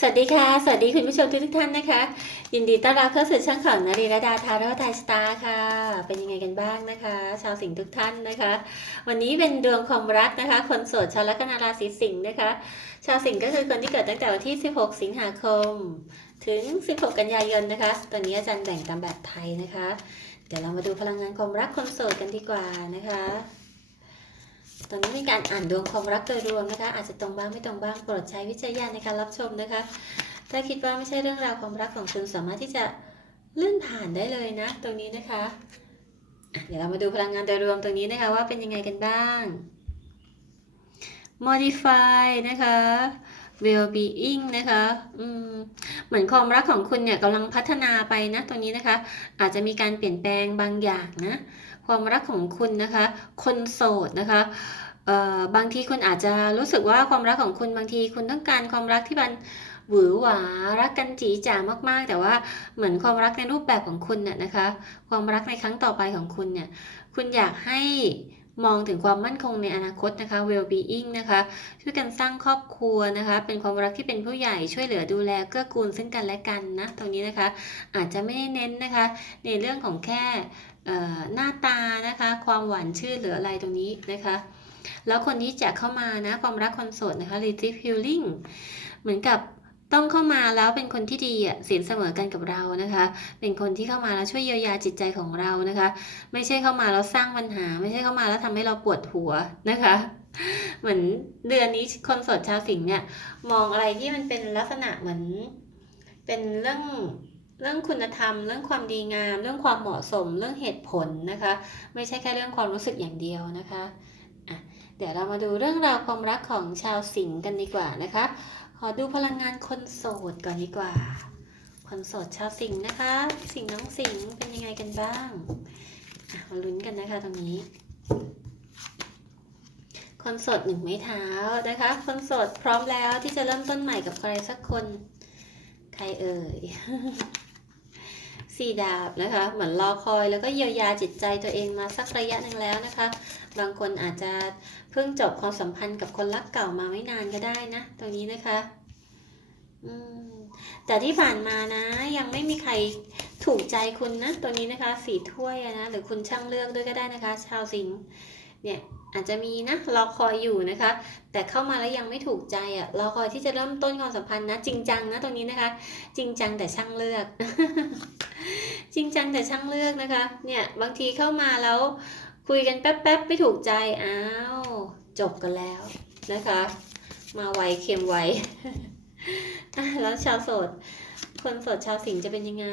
สวัสดีค่ะ สวัสดีคุณผู้ชมทุกๆท่านนะคะ ยินดีต้อนรับเข้าสู่ช่องของนารีรดาทาร่ไทยสตาร์ค่ะ เป็นยังไงกันบ้างนะคะ ชาวสิงห์ทุกท่านนะคะ วันนี้เป็นดวงความรักนะคะ คนโสดชาวลัคนาราศีสิงห์นะคะ ชาวสิงห์ก็คือคนที่เกิดตั้งแต่วันที่ 16 สิงหาคม ถึง 16 กันยายนนะคะ ตอนนี้อาจารย์แบ่งตามแบบไทยนะคะ เดี๋ยวเรามาดูพลังงานความรักคนโสดกันดีกว่านะคะ ตอนนี้มีการอ่านดวงความรักโดยรวมนะคะ อาจจะตรงบ้างไม่ตรงบ้างโปรดใช้วิจารณญาณในการรับชมนะคะ ถ้าคิดว่าไม่ใช่เรื่องราวความรักของคุณสามารถที่จะเลื่อนผ่านได้เลยนะ ตรงนี้นะคะอะเดี๋ยวเรามาดูพลังงานโดยรวมตรงนี้นะคะว่าเป็นยังไงกันบ้าง modify นะคะ well-being นะคะอืมเหมือนความรักของคุณเนี่ยกำลังพัฒนาไปนะตรงนี้นะคะ อาจจะมีการเปลี่ยนแปลงบางอย่างนะ ความรักของคุณนะคะ คนโสดนะคะเอ่อบางทีคุณอาจจะรู้สึกว่าความรักของคุณบางทีคุณต้องการความรักที่มันหวือหวารักกันจีจ๋ามากๆ แต่ว่าเหมือนความรักในรูปแบบของคุณเนี่ยนะคะ ความรักในครั้งต่อไปของคุณเนี่ย คุณอยากให้ มองถึงความมั่นคงในอนาคตนะคะ well-being นะคะ ช่วยกันสร้างครอบครัวนะคะ เป็นความรักที่เป็นผู้ใหญ่ช่วยเหลือดูแลเกื้อกูลซึ่งกันและกันนะตรงนี้นะคะ อาจจะไม่ได้เน้นนะคะ ในเรื่องของแค่หน้าตานะคะ ความหวานชื่นหรืออะไรตรงนี้นะคะแล้วคนที่จะเข้ามานะความรักคนโสดนะคะ retrieve healing เหมือนกับ ต้องเข้ามาแล้วเป็นคนที่ดีอะสินเสมอกันกับเรานะคะ เป็นคนที่เข้ามาแล้วช่วยเยียวยาจิตใจของเรานะคะ ไม่ใช่เข้ามาแล้วสร้างปัญหา ไม่ใช่เข้ามาแล้วทำให้เราปวดหัวนะคะ เหมือนเดือนนี้คนสดชาวสิงห์เนี่ยมองอะไรที่มันเป็นลักษณะเหมือนเป็นเรื่องเรื่องคุณธรรม เรื่องความดีงาม เรื่องความเหมาะสม เรื่องเหตุผลนะคะ ไม่ใช่แค่เรื่องความรู้สึกอย่างเดียวนะคะะเดี๋ยวเรามาดูเรื่องราวความรักของชาวสิงห์กันดีกว่านะคะ ขอดูพลังงานคนโสดก่อนดีกว่า คนโสดชาวสิงห์นะคะ สิงห์น้องสิงห์เป็นยังไงกันบ้างมาลุ้นกันนะคะตรงนี้ คนโสดหนึ่งไม้เท้านะคะ คนโสดพร้อมแล้วที่จะเริ่มต้นใหม่กับใครสักคน ใครเอ่ยสี่ดาบนะคะ เหมือนรอคอยแล้วก็เยียวยาจิตใจตัวเองมาสักระยะหนึ่งแล้วนะคะ บางคนอาจจะเพิ่งจบความสัมพันธ์กับคนรักเก่ามาไม่นานก็ได้นะตรงนี้นะคะอืมแต่ที่ผ่านมานะยังไม่มีใครถูกใจคุณนะตัวนี้นะคะสีถ้วยนะหรือคุณช่างเลือกด้วยก็ได้นะคะ ชาวสิงห์เนี่ยอาจจะมีนะรอคอยอยู่นะคะ แต่เข้ามาแล้วยังไม่ถูกใจอะ่ะรอคอยที่จะเริ่มต้นความสัมพันธ์นะ จริงจังนะตรงนี้นะคะ จริงจังแต่ช่างเลือก จริงจังแต่ช่างเลือกนะคะ เนี่ยบางทีเข้ามาแล้ว คุยกันแป๊บๆไม่ถูกใจ อ้าว จบกันแล้วนะคะ มาไวเค็มไวแล้วชาวโสด คนโสดชาวสิงจะเป็นยังไง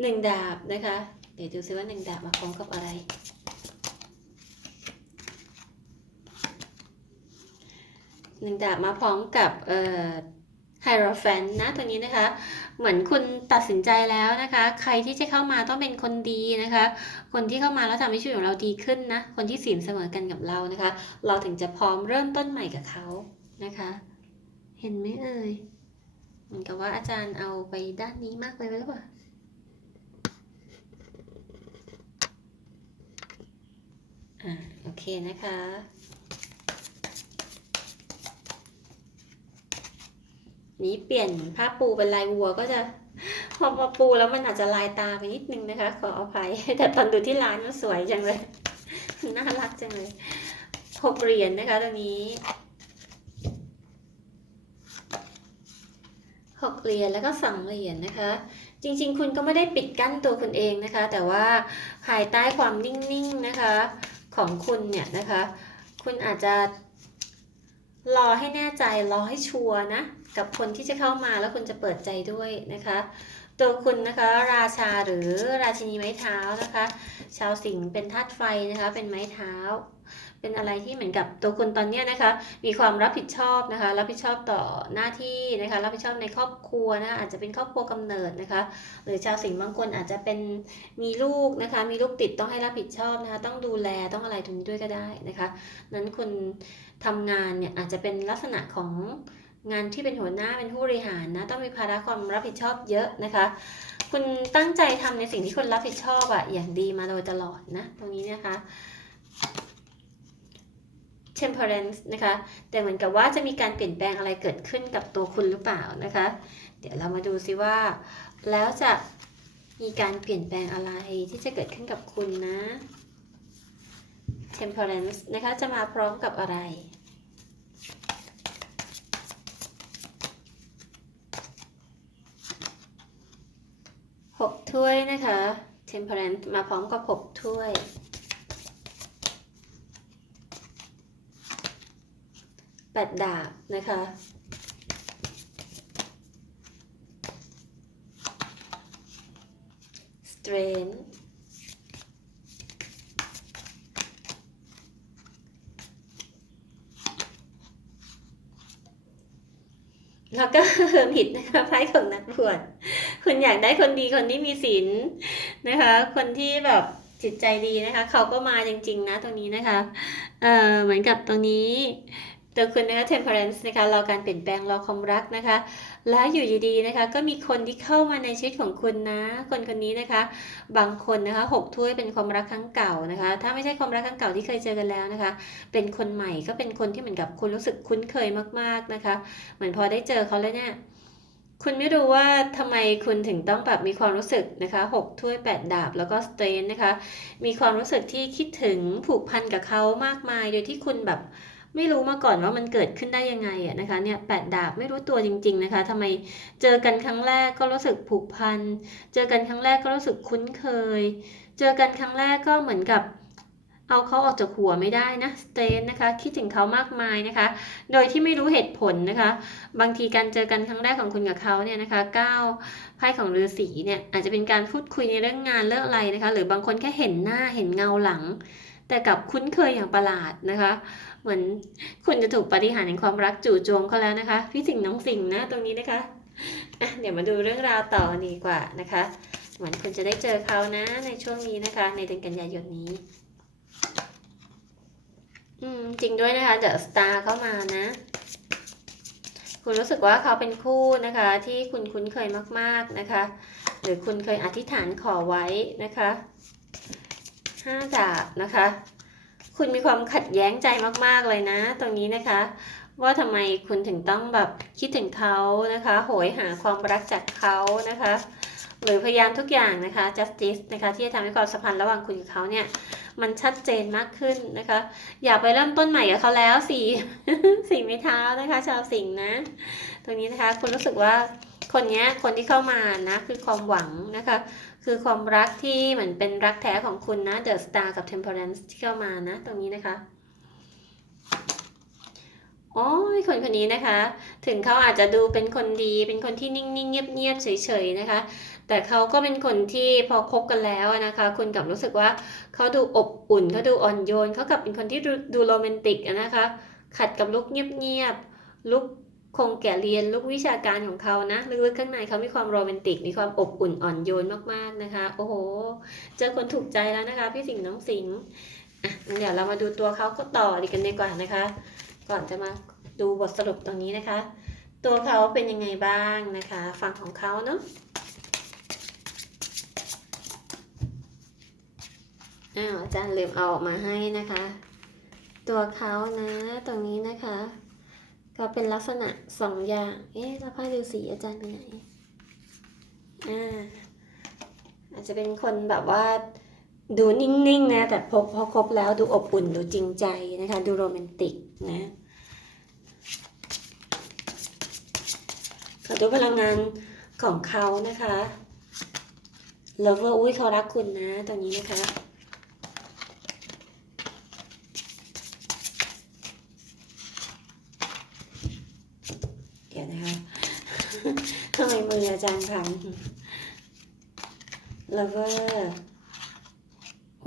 หนึ่งดาบนะคะ เดี๋ยวดูซิว่าหนึ่งดาบมาพร้อมกับอะไรหนึ่งดาบมาพร้อมกับเอ่อ ไฮโรแฟนนะตัวนี้นะคะ เหมือนคุณตัดสินใจแล้วนะคะ ใครที่จะเข้ามาต้องเป็นคนดีนะคะ คนที่เข้ามาแล้วทำให้ชีวิตของเราดีขึ้นนะ คนที่สินเสมอกันกับเรานะคะ เราถึงจะพร้อมเริ่มต้นใหม่กับเขานะคะ เห็นไหมเอ่ยเหมือนกับว่าอาจารย์เอาไปด้านนี้มากไปหรือเปล่าอ่าโอเคนะคะ นี้เปลี่ยนผ้าปูเป็นลายวัวก็จะพอมาปูแล้วมันอาจจะลายตาไปนิดนึงนะคะ ขออภัย แต่ตอนดูที่ร้านมันสวยจังเลย น่ารักจังเลยหกเหรียญนะคะตรงนี้หกเหรียญแล้วก็สองเหรียญนะคะ จริง ๆ คุณก็ไม่ได้ปิดกั้นตัวคุณเองนะคะ แต่ว่าภายใต้ความนิ่งๆนะคะ ของคุณเนี่ยนะคะ คุณอาจจะ รอให้แน่ใจรอให้ชัวร์นะ กับคนที่จะเข้ามาแล้วคุณจะเปิดใจด้วยนะคะ ตัวคุณนะคะราชาหรือราชินีไม้เท้านะคะ ชาวสิงห์เป็นธาตุไฟนะคะ เป็นไม้เท้า เป็นอะไรที่เหมือนกับตัวคุณตอนนี้นะคะ มีความรับผิดชอบนะคะ รับผิดชอบต่อหน้าที่นะคะ รับผิดชอบในครอบครัวนะอาจจะเป็นครอบครัวกำเนิดนะคะ หรือชาวสิงห์บางคนอาจจะเป็นมีลูกนะคะ มีลูกติดต้องให้รับผิดชอบนะคะ ต้องดูแลต้องอะไรตรงนี้ด้วยก็ได้นะคะ นั้นคุณทำงานเนี่ยอาจจะเป็นลักษณะของงานที่เป็นหัวหน้าเป็นผู้บริหารนะต้องมีภาระความรับผิดชอบเยอะนะคะ คุณตั้งใจทำในสิ่งที่คุณรับผิดชอบอะอย่างดีมาโดยตลอดนะ ตรงนี้นะคะ temperance นะคะ แต่เหมือนกับว่าจะมีการเปลี่ยนแปลงอะไรเกิดขึ้นกับตัวคุณหรือเปล่านะคะ เดี๋ยวเรามาดูซิว่า แล้วจะมีการเปลี่ยนแปลงอะไรที่จะเกิดขึ้นกับคุณนะ temperance นะคะจะมาพร้อมกับอะไร หกถ้วยนะคะ temperance มาพร้อมกับหกถ้วย แปดดาบนะคะ strength แล้วก็เฮอร์มิตนะคะไพ่ของนักบวชคุณอยากได้คนดีคนที่มีศีลนะคะ คนที่แบบจิตใจดีนะคะ เขาก็มาจริง ๆ นะตรงนี้นะคะ เอ่อเหมือนกับตรงนี้ ตัวคุณนะคะ temperance นะคะรอการเปลี่ยนแปลงรอความรักนะคะ แล้วอยู่ดีๆนะคะ ก็มีคนที่เข้ามาในชีวิตของคุณนะ คนคนนี้นะคะ บางคนนะคะหกถ้วยเป็นความรักครั้งเก่านะคะ ถ้าไม่ใช่ความรักครั้งเก่าที่เคยเจอกันแล้วนะคะ เป็นคนใหม่ก็เป็นคนที่เหมือนกับคุณรู้สึกคุ้นเคยมากๆนะคะ เหมือนพอได้เจอเขาแล้วเนี่ยคุณไม่รู้ว่าทำไมคุณถึงต้องแบบมีความรู้สึกนะคะหกถ้วยแปดดาบแล้วก็สเตนนะคะ มีความรู้สึกที่คิดถึงผูกพันกับเขามากมาย โดยที่คุณแบบ ไม่รู้มาก่อนว่ามันเกิดขึ้นได้ยังไงอะนะคะเนี่ยแปดดาบไม่รู้ตัวจริง ๆนะคะทำไมเจอกันครั้งแรกก็รู้สึกผูกพัน เจอกันครั้งแรกก็รู้สึกคุ้นเคย เจอกันครั้งแรกก็เหมือนกับเอาเขาออกจากหัวไม่ได้นะสเตนนะคะ คิดถึงเขามากมายนะคะ โดยที่ไม่รู้เหตุผลนะคะ บางทีการเจอกันครั้งแรกของคุณกับเขาเนี่ยนะคะก้าวไพ่ของฤาษีเนี่ยอาจจะเป็นการพูดคุยในเรื่องงานเรื่องอะไรนะคะ หรือบางคนแค่เห็นหน้าเห็นเงาหลัง แต่กับคุ้นเคยอย่างประหลาดนะคะ เหมือนคุณจะถูกปฏิหารย์แห่งความรักจู่โจมเขาแล้วนะคะ พี่สิงห์น้องสิงห์นะตรงนี้นะคะะเดี๋ยวมาดูเรื่องราวต่อดีกว่านะคะ เหมือนคุณจะได้เจอเขานะในช่วงนี้นะคะ ในเดือนกันยายนนี้อืมจริงด้วยนะคะเดอะสตาร์เข้ามานะ คุณรู้สึกว่าเขาเป็นคู่นะคะ ที่คุณคุ้นเคยมาก ๆนะคะ หรือคุณเคยอธิษฐานขอไว้นะคะห้าดาบนะคะ คุณมีความขัดแย้งใจมากๆเลยนะ ตรงนี้นะคะ ว่าทำไมคุณถึงต้องแบบคิดถึงเขานะคะ โหยหาความรักจากเขานะคะ หรือพยายามทุกอย่างนะคะ justice นะคะที่จะทำให้ความสัมพันธ์ระหว่างคุณกับเขาเนี่ยมันชัดเจนมากขึ้นนะคะ อย่าไปเริ่มต้นใหม่กับเขาแล้วสีสีไม้เท้านะคะ ชาวสิงห์นะ ตรงนี้นะคะคุณรู้สึกว่า คนเนี้ยคนที่เข้ามานะคือความหวังนะคะ คือความรักที่เหมือนเป็นรักแท้ของคุณนะ The Star กับ Temperance ที่เข้ามานะ ตรงนี้นะคะโอ้ยคนคนนี้นะคะ ถึงเขาอาจจะดูเป็นคนดี เป็นคนที่นิ่งๆ เงียบๆ เฉยๆ นะคะ แต่เขาก็เป็นคนที่พอคบกันแล้วนะคะ คุณกลับรู้สึกว่าเขาดูอบอุ่นเขาดูอ่อนโยนเขากลับเป็นคนที่ดูดโรแมนติกนะคะ ขัดกับลุกเงียบๆ ลุก คงแก่เรียนลุกวิชาการของเขานะ ลึกๆข้างในเขามีความโรแมนติก มีความอบอุ่นอ่อนโยนมากๆนะคะ โอ้โห เจอคนถูกใจแล้วนะคะ พี่สิงห์น้องสิงห์อะเดี๋ยวเรามาดูตัวเขาก็ต่อดีกันดีกว่านะคะ ก่อนจะมาดูบทสรุปตรงนี้นะคะ ตัวเขาเป็นยังไงบ้างนะคะ ฝั่งของเขาเนาะอาวอาจารย์ลืมเอาออกมาให้นะคะ ตัวเขานะตรงนี้นะคะ ก็เป็นลักษณะสองอย่าง เอ๊ะแล้วไพ่ฤาษีอาจารย์ไปไหน อ่า อาจจะเป็นคนแบบว่าดูนิ่งๆนะ แต่พอพอครบแล้วดูอบอุ่นดูจริงใจนะคะ ดูโรแมนติกนะขอดูพลังงานของเขานะคะ lover อุ้ยเขารักคุณนะตรงนี้นะคะ เดี๋ยว นะคะทำไมมืออาจารย์พัง lover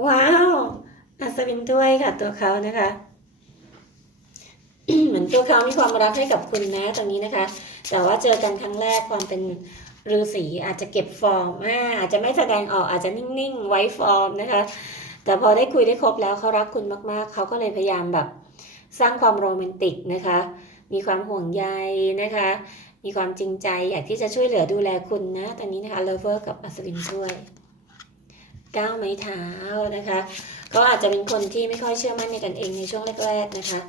ว้าว อัศวินถ้วยค่ะ ตัวเขานะคะ เหมือนตัวเขามีความรักให้กับคุณนะตรงนี้นะคะ แต่ว่าเจอกันครั้งแรกความเป็นฤาษีอาจจะเก็บฟอร์มอาอาจจะไม่แสดงออกอาจจะนิ่งๆ ไว้ฟอร์มนะคะ แต่พอได้คุยได้ครบแล้วเขารักคุณมากๆ เขาก็เลยพยายามแบบ สร้างความโรแมนติกนะคะ มีความห่วงใยนะคะ มีความจริงใจอยากที่จะช่วยเหลือดูแลคุณนะ ตอนนี้นะคะเลเวอร์กับอัศวินช่วยก้าวไม้เท้านะคะเขาอาจจะเป็นคนที่ไม่ค่อยเชื่อมั่นในกันเองในช่วงแรก ๆนะคะ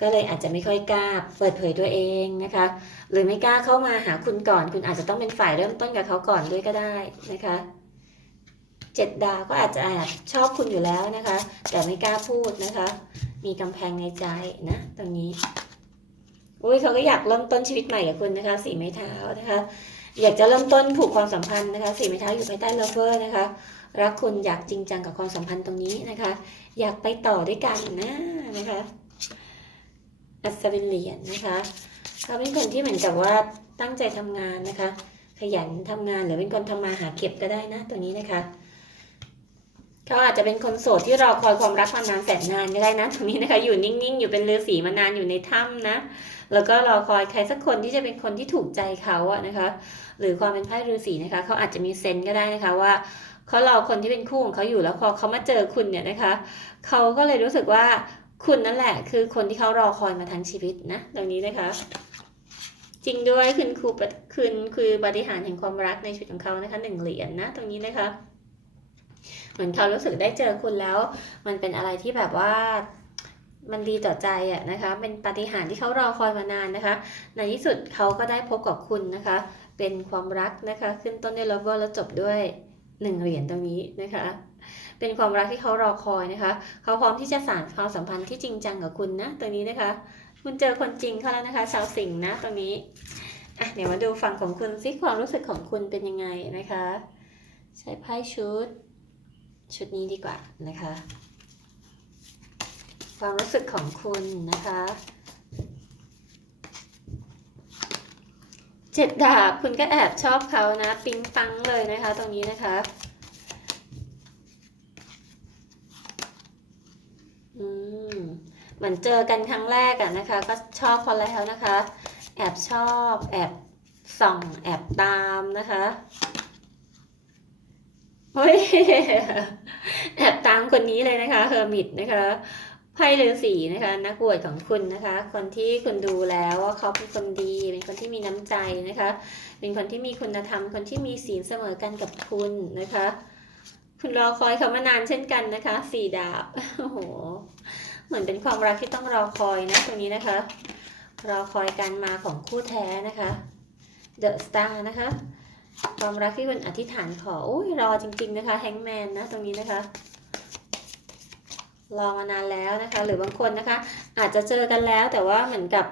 ก็เลยอาจจะไม่ค่อยกล้าเปิดเผยตัวเองนะคะ หรือไม่กล้าเข้ามาหาคุณก่อน คุณอาจจะต้องเป็นฝ่ายเริ่มต้นกับเขาก่อนด้วยก็ได้นะคะเจ็ดดาวก็อาจจะแอบชอบคุณอยู่แล้วนะคะ แต่ไม่กล้าพูดนะคะ มีกำแพงในใจนะตรงนี้อุ้ยเขาก็อยากเริ่มต้นชีวิตใหม่กับคุณนะคะ สีไม้เท้านะคะ อยากจะเริ่มต้นผูกความสัมพันธ์นะคะ สีไม้เท้าอยู่ภายใต้เลเวอร์นะคะ รักคุณอยากจริงจังกับความสัมพันธ์ตรงนี้นะคะ อยากไปต่อด้วยกันนะนะคะอัศวินเหรียญนะคะเขาเป็นคนที่เหมือนกับว่าตั้งใจทำงานนะคะ ขยันทำงานหรือเป็นคนทำมาหาเก็บก็ได้นะ ตัวนี้นะคะ เขาอาจจะเป็นคนโสดที่รอคอยความรักมานานแสนนานก็ได้นะตรงนี้นะคะอยู่นิ่งๆ อยู่เป็นฤาษีมานานอยู่ในถ้ำนะแล้วก็รอคอยใครสักคนที่จะเป็นคนที่ถูกใจเขาอะนะคะ หรือความเป็นไพ่ฤาษีนะคะเขาอาจจะมีเซนส์ก็ได้นะคะว่าเขารอคนที่เป็นคู่ของเขาอยู่แล้วพอเขามาเจอคุณเนี่ยนะคะเขาก็เลยรู้สึกว่าคุณนั่นแหละ คือคนที่เขารอคอยมาทั้งชีวิตนะตรงนี้นะคะ จริงด้วยคุณครูปะคุณคือปาฏิหารแห่งความรักในชีวิตของเขานะคะหนึ่งเหรียญนะตรงนี้นะคะ เหมือนเขารู้สึกได้เจอคุณแล้ว มันเป็นอะไรที่แบบว่ามันดีต่อใจอะนะคะ เป็นปฏิหารที่เขารอคอยมานานนะคะ ในที่สุดเขาก็ได้พบกับคุณนะคะ เป็นความรักนะคะ ขึ้นต้นด้วย lover แล้วจบด้วยหนึ่งเหรียญตรงนี้นะคะ เป็นความรักที่เขารอคอยนะคะ เขาพร้อมที่จะสานความสัมพันธ์ที่จริงจังกับคุณนะตรงนี้นะคะ คุณเจอคนจริงเขาแล้วนะคะ ชาวสิงห์นะตรงนี้อะเดี๋ยวมาดูฝั่งของคุณซิความรู้สึกของคุณเป็นยังไงนะคะ ใช้ไพ่ชุด ชุดนี้ดีกว่านะคะ ความรู้สึกของคุณนะคะเจ็ดดาบคุณก็แอบชอบเขานะปิ๊งปังเลยนะคะ ตรงนี้นะคะอืมเหมือนเจอกันครั้งแรกอะนะคะ ก็ชอบเขาแล้วนะคะ แอบชอบ แอบส่อง แอบตามนะคะ เฮ้ยแอบตามคนนี้เลยนะคะเฮอร์มิตนะคะไพ่ฤาษีนะคะ นักบวชของคุณนะคะ คนที่คุณดูแล้วว่าเขาเป็นคนดีเป็นคนที่มีน้ำใจนะคะ เป็นคนที่มีคุณธรรม คนที่มีศีลเสมอกันกับคุณนะคะ คุณรอคอยเขามานานเช่นกันนะคะสี่ดาบโอ้โหเหมือนเป็นความรักที่ต้องรอคอยนะตรงนี้นะคะ รอคอยการมาของคู่แท้นะคะ The Star นะคะ ความรักที่คุณอธิษฐานขอโอ้ยรอจริง ๆ นะคะแฮงแมนนะตรงนี้นะคะรอมานานแล้วนะคะ หรือบางคนนะคะ อาจจะเจอกันแล้วแต่ว่าเหมือนกับ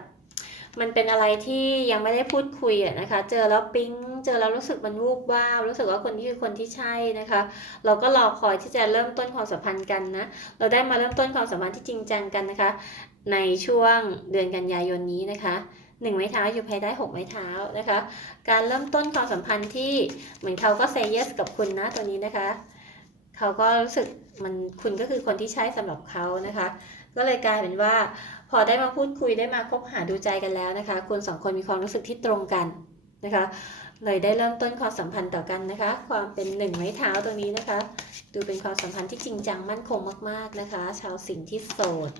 มันเป็นอะไรที่ยังไม่ได้พูดคุยอะนะคะ เจอแล้วปิ๊ง เจอแล้วรู้สึกมันวูบว้าวรู้สึกว่าคนที่คือคนที่ใช่นะคะ เราก็รอคอยที่จะเริ่มต้นความสัมพันธ์กันนะ เราได้มาเริ่มต้นความสัมพันธ์ที่จริงจังกันนะคะ ในช่วงเดือนกันยายนนี้นะคะ หนึ่งไม้เท้าอยู่ภายใต้หกไม้เท้านะคะ การเริ่มต้นความสัมพันธ์ที่เหมือนเขาก็เซเยสกับคุณนะตัวนี้นะคะ เขาก็รู้สึกมันคุณก็คือคนที่ใช่สำหรับเขานะคะ ก็เลยกลายเป็นว่า พอได้มาพูดคุยได้มาคบหาดูใจกันแล้วนะคะ คุณสองคนมีความรู้สึกที่ตรงกันนะคะ เลยได้เริ่มต้นความสัมพันธ์ต่อกันนะคะ ความเป็นหนึ่งไม้เท้าตรงนี้นะคะ ดูเป็นความสัมพันธ์ที่จริงจังมั่นคงมากๆนะคะ ชาวสิงห์ที่โสด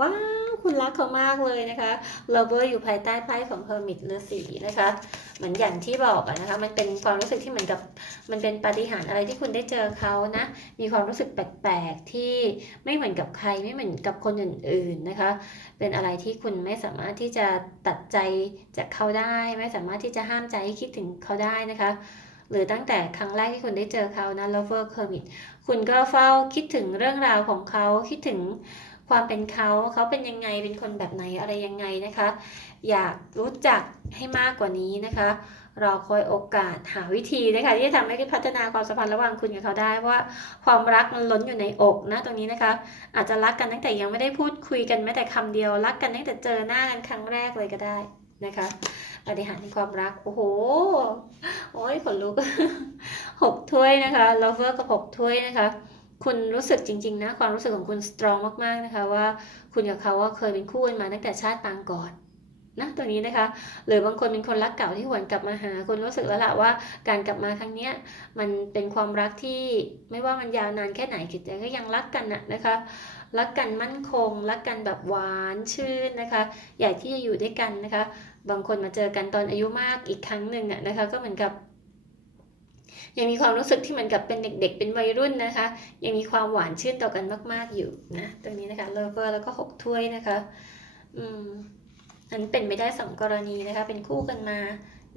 ว้าวคุณรักเขามากเลยนะคะเลเวอร์อยู่ภายใต้ไพ่ของเฮอร์มิตฤาษีนะคะเหมือนอย่างที่บอกอะนะคะ มันเป็นความรู้สึกที่เหมือนกับมันเป็นปาฏิหาริย์อะไรที่คุณได้เจอเขานะ มีความรู้สึกแปลกๆที่ไม่เหมือนกับใครไม่เหมือนกับคนอื่นๆนะคะ เป็นอะไรที่คุณไม่สามารถที่จะตัดใจจากเขาได้ ไม่สามารถที่จะห้ามใจให้คิดถึงเขาได้นะคะหรือตั้งแต่ครั้งแรกที่คุณได้เจอเขานะ lover hermit คุณก็เฝ้าคิดถึงเรื่องราวของเขาคิดถึง ความเป็นเขาเขาเป็นยังไงเป็นคนแบบไหนอะไรยังไงนะคะ อยากรู้จักให้มากกว่านี้นะคะรอคอยโอกาสหาวิธีนะคะที่จะทำให้พัฒนาความสัมพันธ์ระหว่างคุณกับเขาได้เพราะว่าความรักมันล้นอยู่ในอกนะตรงนี้นะคะ อาจจะรักกันตั้งแต่ยังไม่ได้พูดคุยกันแม้แต่คำเดียวรักกันตั้งแต่เจอหน้ากันครั้งแรกเลยก็ได้นะคะปฏิหารย์ในความรัก โอ้โห โอ้ยขนลุกหกถ้วยนะคะ lover กับหกถ้วยนะคะ คุณรู้สึกจริง ๆ นะ ความรู้สึกของคุณสตรองมากๆนะคะว่าคุณกับเขาว่าเคยเป็นคู่กันมาตั้งแต่ชาติปางก่อนนะตัวนี้นะคะ หรือบางคนเป็นคนรักเก่าที่หวนกลับมาหาคุณรู้สึกแล้วล่ะว่า การกลับมาครั้งเนี้ยมันเป็นความรักที่ไม่ว่ามันยาวนานแค่ไหนแต่ก็ยังรักกันนะนะคะ รักกันมั่นคง รักกันแบบหวานชื่นนะคะ อยากที่จะอยู่ด้วยกันนะคะ บางคนมาเจอกันตอนอายุมากอีกครั้งหนึ่งอะนะคะ ก็เหมือนกับ ยังมีความรู้สึกที่เหมือนกับเป็นเด็กๆ เป็นวัยรุ่นนะคะ ยังมีความหวานชื่นต่อกันมากๆอยู่นะตรงนี้นะคะเลเวอร์แล้วก็หกถ้วยนะคะอืมอันเป็นไปได้สองกรณีนะคะ เป็นคู่กันมา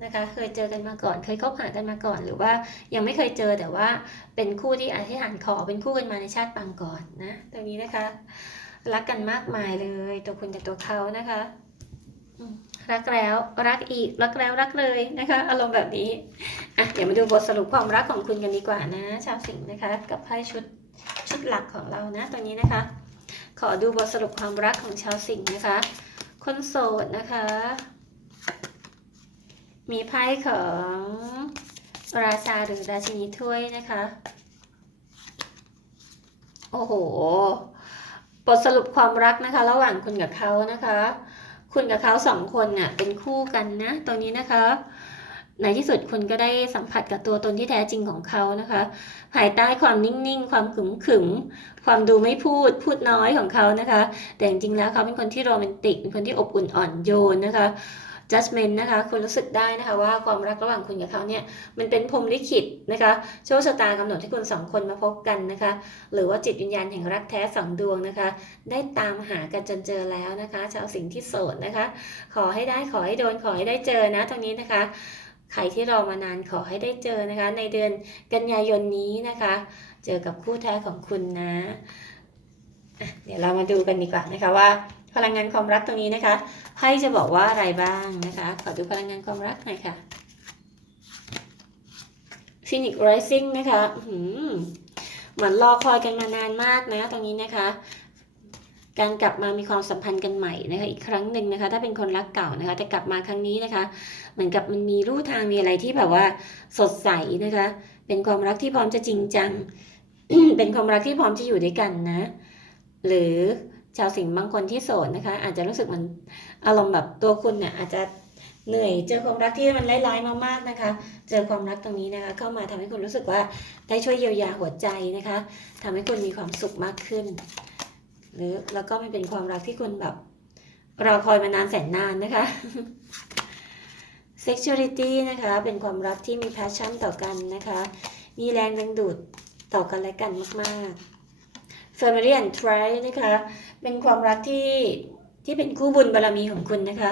นะคะเคยเจอกันมาก่อน เคยคบหากันมาก่อน หรือว่ายังไม่เคยเจอแต่ว่าเป็นคู่ที่อธิษฐานขอเป็นคู่กันมาในชาติปางก่อนนะตรงนี้นะคะ รักกันมากมายเลยตัวคุณกับตัวเขานะคะ อืม รักแล้วรักอีกรักแล้วรักเลยนะคะ อารมณ์แบบนี้อะเดี๋ยวมาดูบทสรุปความรักของคุณกันดีกว่านะ ชาวสิงห์นะคะ กับไพ่ชุดชุดหลักของเรานะตัวนี้นะคะ ขอดูบทสรุปความรักของชาวสิงห์นะคะ คนโสดนะคะ มีไพ่ของราชาหรือราชินีถ้วยนะคะ โอ้โห บทสรุปความรักนะคะ ระหว่างคุณกับเขานะคะ คุณกับเขาสองคนน่ะเป็นคู่กันนะตรงนี้นะคะ ในที่สุดคุณก็ได้สัมผัสกับตัวตนที่แท้จริงของเขานะคะ ภายใต้ความนิ่งๆ ความขึมขึมๆความดูไม่พูดพูดน้อยของเขานะคะ แต่จริงๆแล้วเขาเป็นคนที่โรแมนติกเป็นคนที่อบอุ่นอ่อนโยนนะคะ judgment นะคะคุณรู้สึกได้นะคะว่าความรักระหว่างคุณกับเขาเนี่ยมันเป็นพรมลิขิตนะคะโชคชะตากำหนดให้คุณสองคนมาพบกันนะคะหรือว่าจิตวิญญาณแห่งรักแท้สองดวงนะคะ ได้ตามหากันจนเจอแล้วนะคะ ชาวสิงห์ที่โสดนะคะ ขอให้ได้ขอให้โดนขอให้ได้เจอนะตรงนี้นะคะใครที่รอมานานขอให้ได้เจอนะคะ ในเดือนกันยายนนี้นะคะ เจอกับคู่แท้ของคุณนะะเดี๋ยวเรามาดูกันดีกว่านะคะว่า พลังงานความรักตรงนี้นะคะไพ่จะบอกว่าอะไรบ้างนะคะ ขอดูพลังงานความรักหน่อยค่ะ Phoenix Rising นะคะหือเหมือนรอคอยกันมานานมากนะตรงนี้นะคะ การกลับมามีความสัมพันธ์กันใหม่นะคะอีกครั้งหนึ่งนะคะ ถ้าเป็นคนรักเก่านะคะ แต่กลับมาครั้งนี้นะคะ เหมือนกับมันมีรูทางมีอะไรที่แบบว่าสดใสนะคะ เป็นความรักที่พร้อมจะจริงจัง เป็นความรักที่พร้อมจะอยู่ด้วยกันนะ หรือ ชาวสิงห์บางคนที่โสดนะคะ อาจจะรู้สึกมันอารมณ์แบบตัวคุณเนี่ยอาจจะเหนื่อยเจอความรักที่มันร้ายๆมามากนะคะ เจอความรักตรงนี้นะคะ เข้ามาทำให้คุณรู้สึกว่าได้ช่วยเยียวยาหัวใจนะคะทำให้คุณมีความสุขมากขึ้น หรือแล้วก็ไม่เป็นความรักที่คุณแบบรอคอยมานานแสนนานนะคะ sexuality นะคะ เป็นความรักที่มี passion ต่อกันนะคะ มีแรงดึงดูดต่อกันและกันมากๆ family and tribe นะคะ เป็นความรักที่ที่เป็นคู่บุญบารมีของคุณนะคะ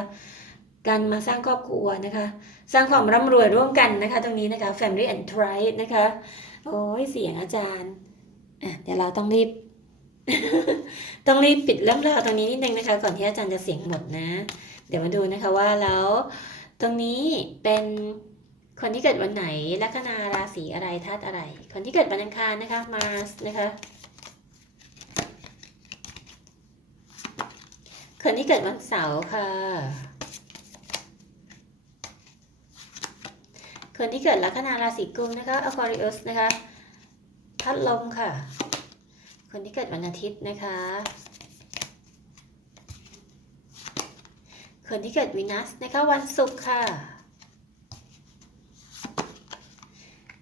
การมาสร้างครอบครัวนะคะ สร้างความร่ำรวยร่วมกันนะคะ ตรงนี้นะคะ family and tribe นะคะ โอ้ยเสียงอาจารย์อะเดี๋ยวเราต้องรีบ ต้องรีบปิดเรื่องราวตรงนี้นิดนึงนะคะ ก่อนที่อาจารย์จะเสียงหมดนะ เดี๋ยวมาดูนะคะว่าแล้วตรงนี้เป็นคนที่เกิดวันไหนลัคนาราศีอะไรธาตุอะไร คนที่เกิดวันอังคารนะคะมาสนะคะ คนที่เกิดวันเสาร์ค่ะ คนที่เกิดลัคนาราศีกุมนะคะอควาริอุสนะคะพัดลมค่ะ คนที่เกิดวันอาทิตย์นะคะ คนที่เกิดวีนัสนะคะวันศุกร์ค่ะ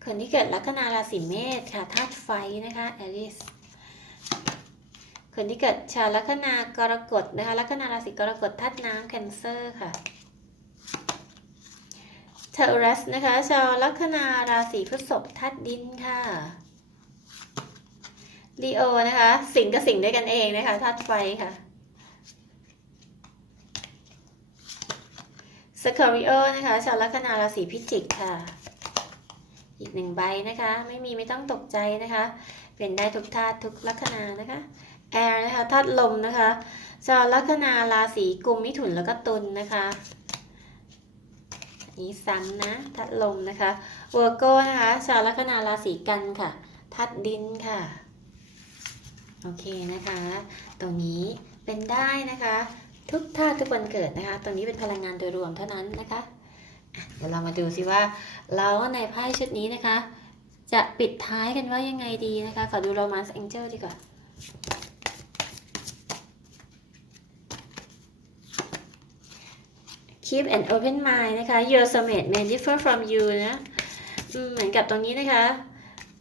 คนที่เกิดลัคนาราศีเมษค่ะธาตุไฟนะคะแอริส คนที่เกิดชาวลัคนากรกฎนะคะลัคนาราศีกรกฎธาตุน้ำแคนเซอร์ค่ะเทอรัสนะคะชาวลัคนาราศีพฤษภธาตุดินค่ะลีโอนะคะสิงกับสิงด้วยกันเองนะคะธาตุไฟค่ะสคอริโอนะคะชาวลัคนาราศีพิจิกค่ะ อีกหนึ่งใบนะคะ ไม่มีไม่ต้องตกใจนะคะ เป็นได้ทุกธาตุทุกลัคนานะคะ แอร์นะคะธาตุลมนะคะชาวลัคนาราศีกุมมิถุนแล้วก็ตุลนะคะอันนี้ซ้ำนะธาตุลมนะคะเวอร์โก้นะคะชาวลัคนาราศีกันค่ะธาตุดินค่ะ โอเคนะคะ ตรงนี้เป็นได้นะคะ ทุกธาตุทุกวันเกิดนะคะ ตรงนี้เป็นพลังงานโดยรวมเท่านั้นนะคะเดี๋ยวเรามาดูสิว่าแล้วในไพ่ชุดนี้นะคะ จะปิดท้ายกันว่ายังไงดีนะคะ ขอดู Romance Angel ดีกว่า keep an open mind นะคะ your soulmate may differ from you นะเหมือนกับตรงนี้นะคะ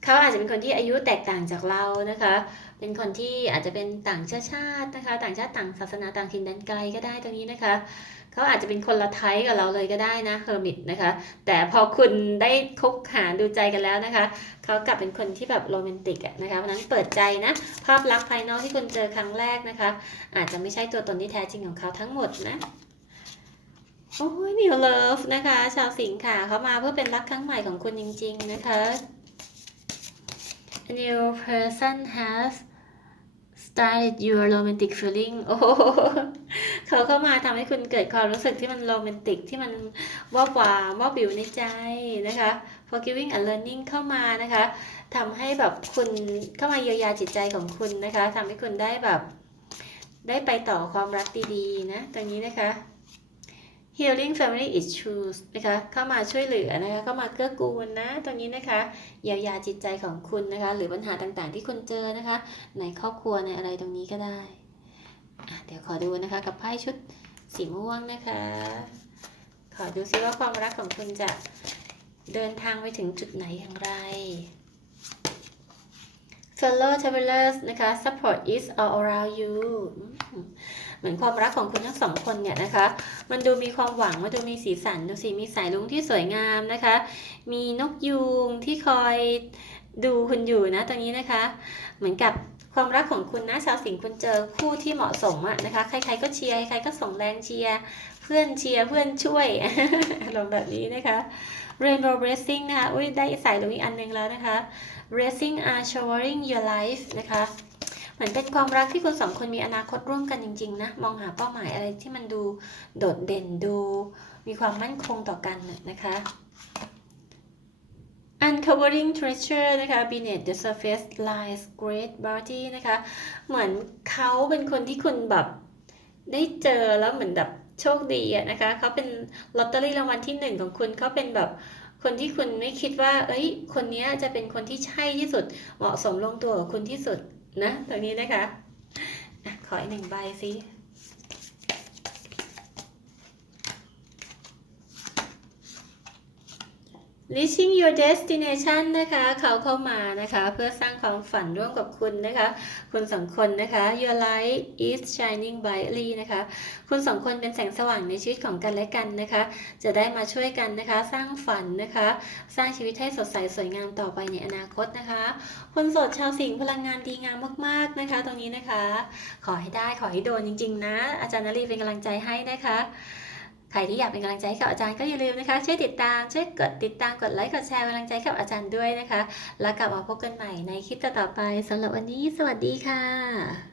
เขาอาจจะเป็นคนที่อายุแตกต่างจากเรานะคะ เป็นคนที่อาจจะเป็นต่างชาติชาตินะคะ ต่างชาติต่างศาสนาต่างถิ่นแดนไกลก็ได้ตรงนี้นะคะ เขาอาจจะเป็นคนละไทยกับเราเลยก็ได้นะเฮอร์มิตนะคะ แต่พอคุณได้คบหาดูใจกันแล้วนะคะ เขากลับเป็นคนที่แบบโรแมนติกนะคะเพราะนั้นเปิดใจนะ ภาพลักษณ์ภายนอกที่คุณเจอครั้งแรกนะคะ อาจจะไม่ใช่ตัวตนที่แท้จริงของเขาทั้งหมดนะ โอ้ย New Love นะคะ ชาวสิงค์ค่ะเขามาเพื่อเป็นรักครั้งใหม่ของคุณจริง ๆ นะคะ A new person has started your romantic feeling โอ้เขาเข้ามาทำให้คุณเกิดความรู้สึกที่มันโรแมนติกที่มันว่าวามว่าบิวในใจนะคะ forgiving and learning เข้ามานะคะทำให้แบบคุณเข้ามาเยียวยาจิตใจของคุณนะคะทำให้คุณได้แบบ ได้ไปต่อความรักดีๆนะตรงนี้นะคะ healing family issues นะคะ เข้ามาช่วยเหลือนะคะ เข้ามาเกื้อกูลนะ ตรงนี้นะคะ เยียวยาจิตใจของคุณนะคะ หรือปัญหาต่างๆที่คุณเจอนะคะ ในครอบครัวในอะไรตรงนี้ก็ได้ เดี๋ยวขอดูนะคะกับไพ่ชุดสีม่วงนะคะ ขอดูซิว่าความรักของคุณจะเดินทางไปถึงจุดไหนอย่างไร fellow travelers นะคะ support is all around you เหมือนความรักของคุณทั้งสองคนเนี่ยนะคะ มันดูมีความหวังมันดูมีสีสันดูสิมีสายลุงที่สวยงามนะคะ มีนกยูงที่คอยดูคุณอยู่นะตรงนี้นะคะ เหมือนกับความรักของคุณนะชาวสิงห์คุณเจอคู่ที่เหมาะสมอะนะคะ ใครๆก็เชียร์ใครๆก็ส่งแรงเชียร์เพื่อนเชียร์เพื่อนช่วยอารมณ์แบบนี้นะคะ Rainbow Blessing นะคะ อุ้ยได้สายลุงอีกอันหนึงแล้วนะคะ Blessing are showering your life นะคะ มือนเป็นความรักที่คุณสองคนมีอนาคตร่วมกันจริง ๆ นะ มองหาเป้าหมายอะไรที่มันดูโดดเด่นดู มีความมั่นคงต่อกันนะคะ uncovering treasure นะคะ beneath the surface lies great beauty นะคะ เหมือนเขาเป็นคนที่คุณแบบได้เจอแล้วเหมือนแบบโชคดีอะนะคะ เขาเป็นลอตเตอรี่รางวัลที่หนึ่งของคุณ เขาเป็นแบบคนที่คุณไม่คิดว่า เอ้ย คนนี้จะเป็นคนที่ใช่ที่สุด เหมาะสมลงตัวกับคุณที่สุด นะตรงนี้นะคะ ขออีกหนึ่งใบสิ reaching your destination นะคะ เขาเข้ามานะคะ เพื่อสร้างความฝันร่วมกับคุณนะคะ คุณสองคนนะคะ your light is shining brightly นะคะ คุณสองคนเป็นแสงสว่างในชีวิตของกันและกันนะคะ จะได้มาช่วยกันนะคะ สร้างฝันนะคะ สร้างชีวิตให้สดใสสวยงามต่อไปในอนาคตนะคะ คนโสดชาวสิงห์พลังงานดีงามมาก ๆนะคะ ตรงนี้นะคะ ขอให้ได้ขอให้โดนจริง ๆ นะ อาจารย์นลีเป็นกำลังใจให้นะคะ ใครที่อยากเป็นกำลังใจให้กับอาจารย์ก็อย่าลืมนะคะ ช่วยติดตาม ช่วยกดติดตาม กดไลค์ กดแชร์กำลังใจกับอาจารย์ด้วยนะคะ แล้วกลับมาพบกันใหม่ในคลิปต่อๆไปสำหรับวันนี้ สวัสดีค่ะ